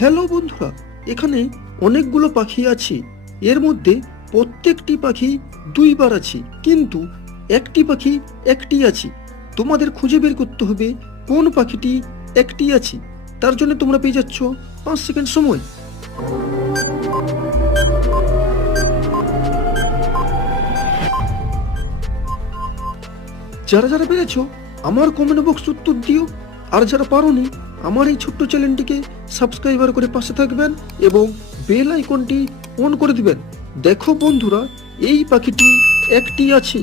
Hello বন্ধুরা, এখানে অনেকগুলো পাখি আছে। এর মধ্যে প্রত্যেকটি পাখি দুইবার আছে, কিন্তু একটি পাখি একটি আছে। তোমাদের খুঁজে বের করতে হবে কোন পাখিটি একটি আছে। তার জন্য তোমরা পেয়ে যাচ্ছ 5 সেকেন্ড সময়। যারা যারা পেরেছো আমার কমেন্ট বক্স উত্তর দিও, আর যারা পারোনি আমার এই ছোট্ট চ্যানেলটিকে সাবস্ক্রাইবার করে পাশে থাকবেন এবং বেল আইকনটি অন করে দিবেন। দেখো বন্ধুরা, এই পাখিটি একটি আছে।